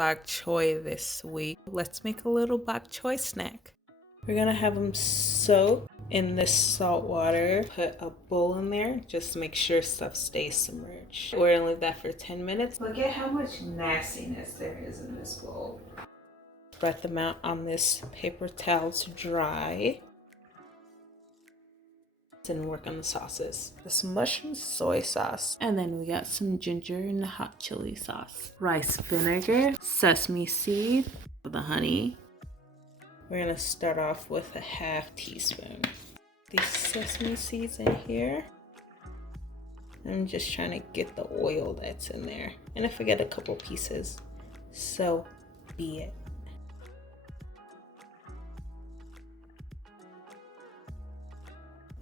Bok Choy this week. Let's make a little Bok Choy snack. We're gonna have them soak in this salt water. Put a bowl in there, just make sure stuff stays submerged. We're gonna leave that for 10 minutes. Look at how much nastiness there is in this bowl. Spread them out on this paper towel to dry. And work on the sauces. This mushroom soy sauce, and then we got some ginger and hot chili sauce, rice vinegar, sesame seed, the honey. We're gonna start off with a ½ teaspoon. These sesame seeds in here. I'm just trying to get the oil that's in there, and if I get a couple pieces, so be it.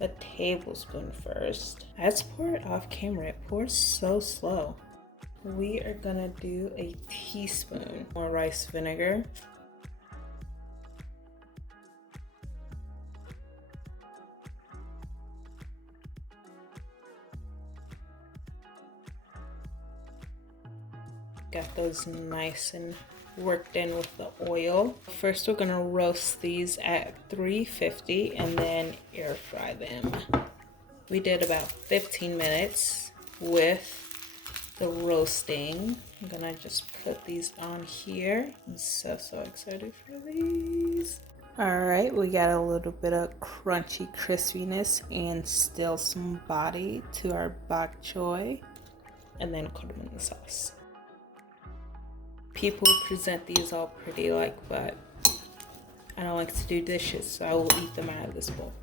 A tablespoon first. Let's pour it off camera. It pours so slow. We are gonna do a teaspoon more rice vinegar. Got those nice and worked in with the oil. First we're gonna roast these at 350 and then air fry them. We did about 15 minutes with the roasting. I'm gonna just put these on here. I'm so excited for these. All right, we got a little bit of crunchy crispiness and still some body to our bok choy, and then put them in the sauce. People present these all pretty but I don't like to do dishes, so I will eat them out of this bowl.